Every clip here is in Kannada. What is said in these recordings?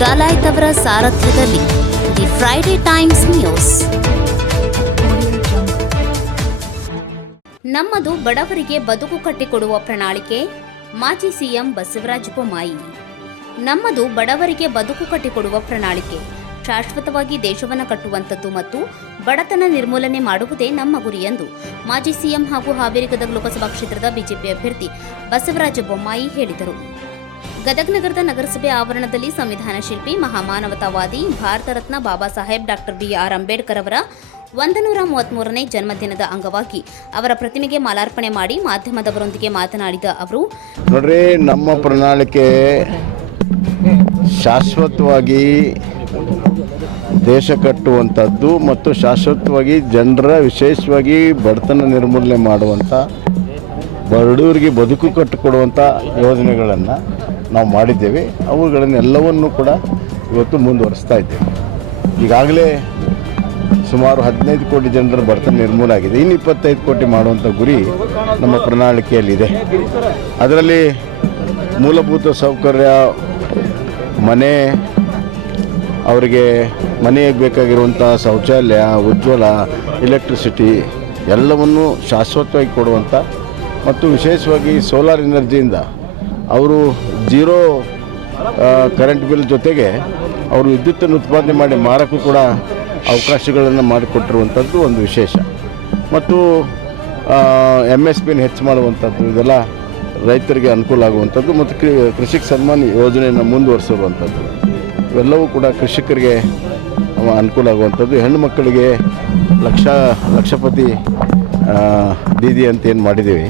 ಡಾಲಾಯ್ತ್ ಅವರ ಸಾರಥ್ಯದಲ್ಲಿ ದಿ ಫ್ರೈಡೆ ಟೈಮ್ಸ್ ನ್ಯೂಸ್. ನಮ್ಮದು ಬಡವರಿಗೆ ಬದುಕು ಕಟ್ಟಿಕೊಡುವ ಪ್ರಣಾಳಿಕೆ. ಮಾಜಿ ಸಿಎಂ ಬಸವರಾಜ ಬೊಮ್ಮಾಯಿ. ನಮ್ಮದು ಬಡವರಿಗೆ ಬದುಕು ಕಟ್ಟಿಕೊಡುವ ಪ್ರಣಾಳಿಕೆ. ಶಾಶ್ವತವಾಗಿ ದೇಶವನ್ನು ಕಟ್ಟುವಂಥದ್ದು ಮತ್ತು ಬಡತನ ನಿರ್ಮೂಲನೆ ಮಾಡುವುದೇ ನಮ್ಮ ಗುರಿ ಎಂದು ಮಾಜಿ ಸಿಎಂ ಹಾಗೂ ಹಾವೇರಿ ಗದಗ ಲೋಕಸಭಾ ಕ್ಷೇತ್ರದ ಬಿಜೆಪಿ ಅಭ್ಯರ್ಥಿ ಬಸವರಾಜ ಬೊಮ್ಮಾಯಿ ಹೇಳಿದರು. ಗದಗ ನಗರದ ನಗರಸಭೆ ಆವರಣದಲ್ಲಿ ಸಂವಿಧಾನ ಶಿಲ್ಪಿ, ಮಹಾಮಾನವತಾವಾದಿ, ಭಾರತ ರತ್ನ ಬಾಬಾ ಸಾಹೇಬ್ ಡಾಕ್ಟರ್ BR ಅಂಬೇಡ್ಕರ್ ಅವರ 133ನೇ ಜನ್ಮದಿನದ ಅಂಗವಾಗಿ ಅವರ ಪ್ರತಿಮೆಗೆ ಮಾಲಾರ್ಪಣೆ ಮಾಡಿ ಮಾಧ್ಯಮದವರೊಂದಿಗೆ ಮಾತನಾಡಿದ ಅವರು, ನೋಡ್ರಿ, ನಮ್ಮ ಪ್ರಣಾಳಿಕೆ ಶಾಶ್ವತವಾಗಿ ದೇಶ ಕಟ್ಟುವಂಥದ್ದು ಮತ್ತು ಶಾಶ್ವತವಾಗಿ ಜನರ, ವಿಶೇಷವಾಗಿ ಬಡತನ ನಿರ್ಮೂಲನೆ ಮಾಡುವಂಥ, ಬಡವರಿಗೆ ಬದುಕು ಕಟ್ಟಿಕೊಡುವಂಥ ಯೋಜನೆಗಳನ್ನು ನಾವು ಮಾಡಿದ್ದೇವೆ. ಅವುಗಳನ್ನೆಲ್ಲವನ್ನೂ ಕೂಡ ಇವತ್ತು ಮುಂದುವರಿಸ್ತಾ ಇದ್ದೇವೆ. ಈಗಾಗಲೇ ಸುಮಾರು 15 ಕೋಟಿ ಜನರ ಬಡತನ ನಿರ್ಮೂಲ ಆಗಿದೆ. ಇನ್ನು 25 ಕೋಟಿ ಮಾಡುವಂಥ ಗುರಿ ನಮ್ಮ ಪ್ರಣಾಳಿಕೆಯಲ್ಲಿದೆ. ಅದರಲ್ಲಿ ಮೂಲಭೂತ ಸೌಕರ್ಯ, ಮನೆ, ಅವರಿಗೆ ಮನೆಗೆ ಬೇಕಾಗಿರುವಂಥ ಶೌಚಾಲಯ, ಉಜ್ವಲ, ಎಲೆಕ್ಟ್ರಿಸಿಟಿ ಎಲ್ಲವನ್ನು ಶಾಶ್ವತವಾಗಿ ಕೊಡುವಂಥ ಮತ್ತು ವಿಶೇಷವಾಗಿ ಸೋಲಾರ್ ಎನರ್ಜಿಯಿಂದ ಅವರು ಜೀರೋ ಕರೆಂಟ್ ಬಿಲ್ ಜೊತೆಗೆ ಅವರು ವಿದ್ಯುತ್ತನ್ನು ಉತ್ಪಾದನೆ ಮಾಡಿ ಮಾರಕ್ಕೂ ಕೂಡ ಅವಕಾಶಗಳನ್ನು ಮಾಡಿಕೊಟ್ಟಿರುವಂಥದ್ದು ಒಂದು ವಿಶೇಷ. ಮತ್ತು MSPನ ಹೆಚ್ಚು ಮಾಡುವಂಥದ್ದು, ಇದೆಲ್ಲ ರೈತರಿಗೆ ಅನುಕೂಲ ಆಗುವಂಥದ್ದು ಮತ್ತು ಕೃಷಿಕ ಸನ್ಮಾನ ಯೋಜನೆಯನ್ನು ಮುಂದುವರಿಸಿರುವಂಥದ್ದು ಇವೆಲ್ಲವೂ ಕೂಡ ಕೃಷಿಕರಿಗೆ ಅನುಕೂಲ ಆಗುವಂಥದ್ದು. ಹೆಣ್ಣು ಮಕ್ಕಳಿಗೆ ಲಕ್ಷಪತಿ ದೀದಿ ಅಂತ ಏನು ಮಾಡಿದ್ದೀವಿ,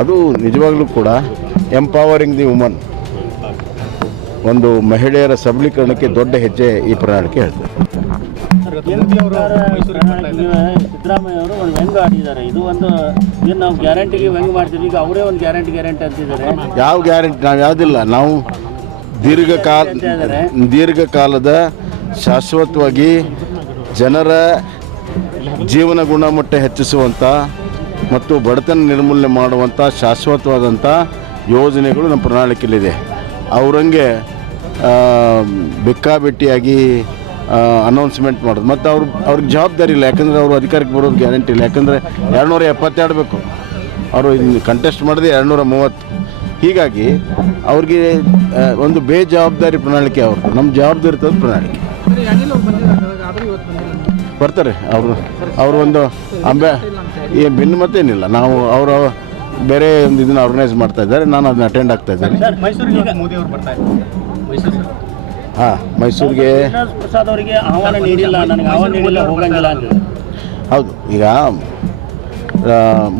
ಅದು ನಿಜವಾಗ್ಲೂ ಕೂಡ ಎಂಪವರಿಂಗ್ ದಿ ವುಮನ್, ಒಂದು ಮಹಿಳೆಯರ ಸಬಲೀಕರಣಕ್ಕೆ ದೊಡ್ಡ ಹೆಜ್ಜೆ ಈ ಪ್ರಣಾಳಿಕೆ ಹೇಳ್ತಾರೆ. ಸಿದ್ದರಾಮಯ್ಯ ಅವರು ಒಂದು ವ್ಯಂಗ್ಯ ಆಡಿದ್ದಾರೆ. ಇದು ಒಂದು ಏನು ನಾವು ಗ್ಯಾರಂಟಿಗೆ ವ್ಯಂಗ್ಯ ಮಾಡ್ತೀವಿ, ಈಗ ಅವರೇ ಒಂದು ಗ್ಯಾರಂಟಿ ಅಂತಿದ್ದಾರೆ. ಯಾವ ಗ್ಯಾರಂಟಿ? ನಾವು ಯಾವುದಿಲ್ಲ. ನಾವು ದೀರ್ಘಕಾಲದ ಶಾಶ್ವತವಾಗಿ ಜನರ ಜೀವನ ಗುಣಮಟ್ಟ ಹೆಚ್ಚಿಸುವಂಥ ಮತ್ತು ಬಡತನ ನಿರ್ಮೂಲನೆ ಮಾಡುವಂಥ ಶಾಶ್ವತವಾದಂಥ ಯೋಜನೆಗಳು ನಮ್ಮ ಪ್ರಣಾಳಿಕೆಯಲ್ಲಿದೆ. ಅವರಂಗೆ ಬೇಕಾಬಿಟ್ಟಿಯಾಗಿ ಅನೌನ್ಸ್ಮೆಂಟ್ ಮಾಡೋದು ಮತ್ತು ಅವ್ರಿಗೆ ಜವಾಬ್ದಾರಿ ಇಲ್ಲ. ಯಾಕಂದರೆ ಅವರು ಅಧಿಕಾರಕ್ಕೆ ಬರೋದು ಗ್ಯಾರಂಟಿ ಇಲ್ಲ. ಯಾಕಂದರೆ 270 ಆಡಬೇಕು, ಅವರು ಕಂಟೆಸ್ಟ್ ಮಾಡಿದೆ 230. ಹೀಗಾಗಿ ಅವ್ರಿಗೆ ಒಂದು ಬೇಜವಾಬ್ದಾರಿ ಪ್ರಣಾಳಿಕೆ ಅವ್ರದ್ದು. ನಮ್ಮ ಜವಾಬ್ದಾರಿ ಇರ್ತದೆ ಪ್ರಣಾಳಿಕೆ. ಬರ್ತಾರೆ ಅವರು ಒಂದು ಭಿನ್ನಮತೇನಿಲ್ಲ. ನಾವು ಅವರು ಬೇರೆ ಒಂದು ಇದನ್ನು ಆರ್ಗನೈಸ್ ಮಾಡ್ತಾ ಇದ್ದಾರೆ, ನಾನು ಅದನ್ನ ಅಟೆಂಡ್ ಆಗ್ತಾ ಇದ್ದೇನೆ. ಹಾಂ, ಮೈಸೂರಿಗೆ ಪ್ರಸಾದ್ ಅವರಿಗೆ ಆಹ್ವಾನ ನೀಡಿಲ್ಲ, ನನಗೆ ಆಹ್ವಾನ ನೀಡಿಲ್ಲ, ಹೋಗಂಗಿಲ್ಲ ಅಂತ. ಹೌದು, ಈಗ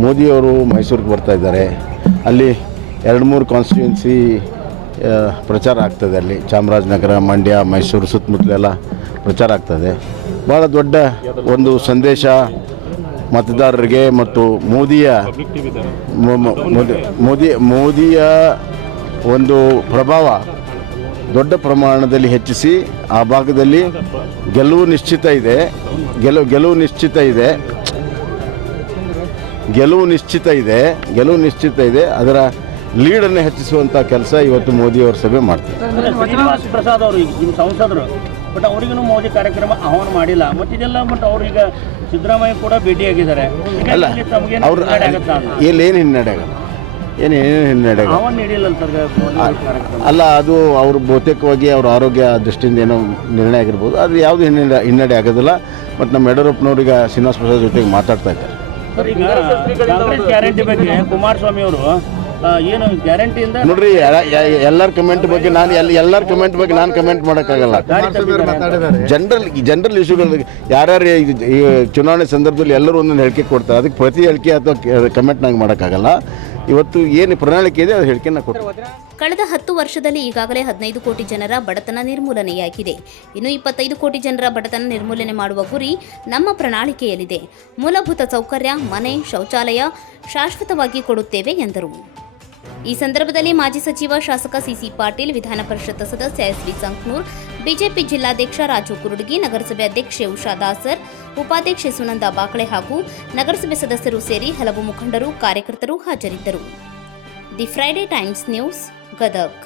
ಮೋದಿಯವರು ಮೈಸೂರಿಗೆ ಬರ್ತಾ ಇದ್ದಾರೆ. ಅಲ್ಲಿ 2-3 ಕಾನ್ಸ್ಟಿಟ್ಯೂನ್ಸಿ ಪ್ರಚಾರ ಆಗ್ತದೆ. ಅಲ್ಲಿ ಚಾಮರಾಜನಗರ, ಮಂಡ್ಯ, ಮೈಸೂರು ಸುತ್ತಮುತ್ತಲೆಲ್ಲ ಪ್ರಚಾರ ಆಗ್ತದೆ. ಭಾಳ ದೊಡ್ಡ ಒಂದು ಸಂದೇಶ ಮತದಾರರಿಗೆ ಮತ್ತು ಮೋದಿಯ ಒಂದು ಪ್ರಭಾವ ದೊಡ್ಡ ಪ್ರಮಾಣದಲ್ಲಿ ಹೆಚ್ಚಿಸಿ ಆ ಭಾಗದಲ್ಲಿ ಗೆಲುವು ನಿಶ್ಚಿತ ಇದೆ. ಅದರ ಲೀಡನ್ನು ಹೆಚ್ಚಿಸುವಂಥ ಕೆಲಸ ಇವತ್ತು ಮೋದಿಯವರು ಸಭೆ ಮಾಡ್ತಾರೆ. ಶ್ರೀನಿವಾಸ ಪ್ರಸಾದ್ ಅವರು ನಿಮ್ಮ ಸಂಸದರು, ಬಟ್ ಅವರಿಗೂ ಮೋದಿ ಕಾರ್ಯಕ್ರಮ ಆಹ್ವಾನ ಮಾಡಿಲ್ಲ. ಮತ್ತು ಇದೆಲ್ಲ ಬಟ್ ಅವ್ರೀಗ ಸಿದ್ದರಾಮಯ್ಯ ಕೂಡ ಭೇಟಿಯಾಗಿದ್ದಾರೆ. ಅಲ್ಲ, ಅವ್ರು ಏನು ಹಿನ್ನಡೆ ಆಗಲ್ಲ, ಏನೇನು ಹಿನ್ನಡೆ ಅಲ್ಲ. ಅದು ಅವರು ಬಹುತೇಕವಾಗಿ ಅವ್ರ ಆರೋಗ್ಯ ದೃಷ್ಟಿಯಿಂದ ಏನೋ ನಿರ್ಣಯ ಆಗಿರ್ಬೋದು. ಅದು ಯಾವುದು ಹಿನ್ನಡೆ ಆಗೋದಿಲ್ಲ. ಮತ್ತು ನಮ್ಮ ಯಡಿಯೂರಪ್ಪನವ್ರಿಗೆ ಶ್ರೀನಿವಾಸ ಪ್ರಸಾದ್ ಜೊತೆಗೆ ಮಾತಾಡ್ತಾ ಇದ್ದಾರೆ. ಈಗ ಕಾಂಗ್ರೆಸ್ ಗ್ಯಾರಂಟಿ ಬಗ್ಗೆ ಕುಮಾರಸ್ವಾಮಿ ಅವರು ಏನು ಗ್ಯಾರಂಟಿಯಿಂದ ನೋಡ್ರಿ, ಎಲ್ಲರ ಕಮೆಂಟ್ ಬಗ್ಗೆ ನಾನು ಕಮೆಂಟ್ ಮಾಡೋಕ್ಕಾಗಲ್ಲ. ಜನರಲ್ ಇಶ್ಯೂಗಳು ಯಾರ್ಯಾರು ಈ ಚುನಾವಣೆ ಸಂದರ್ಭದಲ್ಲಿ ಎಲ್ಲರೂ ಒಂದೊಂದು ಹೇಳಿಕೆ ಕೊಡ್ತಾರೆ. ಅದಕ್ಕೆ ಪ್ರತಿ ಹೇಳಿಕೆ ಅಥವಾ ಕಮೆಂಟ್ ನಂಗೆ ಮಾಡೋಕ್ಕಾಗಲ್ಲ. ಇವತ್ತು ಏನು ಪ್ರಣಾಳಿಕೆ ಇದೆ ಅದು ಹೇಳಿಕೆನ ಕೊಡ್ತಾರೆ. ಕಳೆದ 10 ವರ್ಷದಲ್ಲಿ ಈಗಾಗಲೇ 15 ಕೋಟಿ ಜನರ ಬಡತನ ನಿರ್ಮೂಲನೆಯಾಗಿದೆ. ಇನ್ನು 25 ಕೋಟಿ ಜನರ ಬಡತನ ನಿರ್ಮೂಲನೆ ಮಾಡುವ ಗುರಿ ನಮ್ಮ ಪ್ರಣಾಳಿಕೆಯಲ್ಲಿದೆ. ಮೂಲಭೂತ ಸೌಕರ್ಯ, ಮನೆ, ಶೌಚಾಲಯ ಶಾಶ್ವತವಾಗಿ ಕೊಡುತ್ತೇವೆ ಎಂದರು. ಈ ಸಂದರ್ಭದಲ್ಲಿ ಮಾಜಿ ಸಚಿವ ಶಾಸಕ ಸಿಸಿ ಪಾಟೀಲ್, ವಿಧಾನ ಪರಿಷತ್ ಸದಸ್ಯ SV ಸಂಕ್ನೂರ್, ಬಿಜೆಪಿ ಜಿಲ್ಲಾಧ್ಯಕ್ಷ ರಾಜು ಕುರುಡಗಿ, ನಗರಸಭೆ ಅಧ್ಯಕ್ಷೆ ಉಷಾ ದಾಸರ್, ಉಪಾಧ್ಯಕ್ಷೆ ಸುನಂದ ಬಾಕಳೆ ಹಾಗೂ ನಗರಸಭೆ ಸದಸ್ಯರು ಸೇರಿ ಹಲವು ಮುಖಂಡರು, ಕಾರ್ಯಕರ್ತರು ಹಾಜರಿದ್ದರು. The Friday times news, Gadag.